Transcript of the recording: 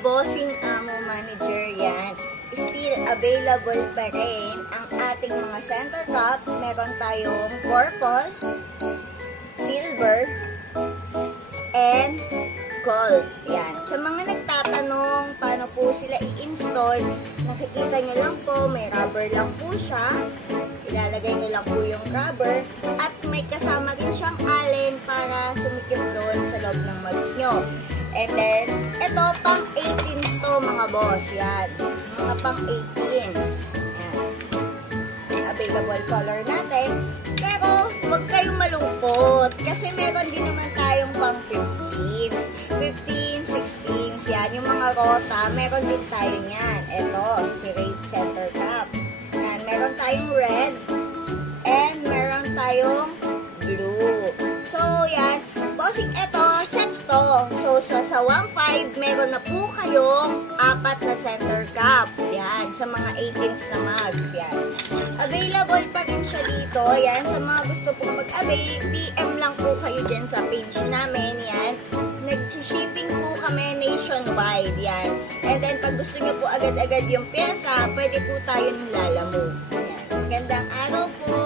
bossing amo manager yan. Still available pa rin ang ating mga center cup. Meron tayong purple, silver, and gold. Yan. Sa mga nagtatanong paano po sila i-install, nakikita nyo lang po, may rubber lang po siya. Ilalagay nyo lang po yung rubber at may kasama rin siyang allen para sumikip doon sa loob ng mags nyo. And then, ito pang 18s to mga boss. Yan. Mga pang 18s. Yan. Available color natin. Pero, huwag kayong malungkot. Kasi meron din naman tayong pang 15s. 15, 16s. Yan. Yung mga rota, meron din tayo yan. Ito, si Raid Center Cup. Yan. Meron tayong red. And meron tayong blue. So, yan. Bossing, ito, set to. So, sa 1.5, meron na po kayong 4 na center cup. Yan. Sa mga 18s na mugs. Yan. Available pa rin siya dito. Yan. Sa mga gusto pong mag-avail, PM lang po kayo dyan sa page namin. Yan. Nag-shipping po kami nationwide. Yan. And then, pag gusto nyo po agad-agad yung pyesa, pwede po tayo nilalamove. Yan. Magandang araw po.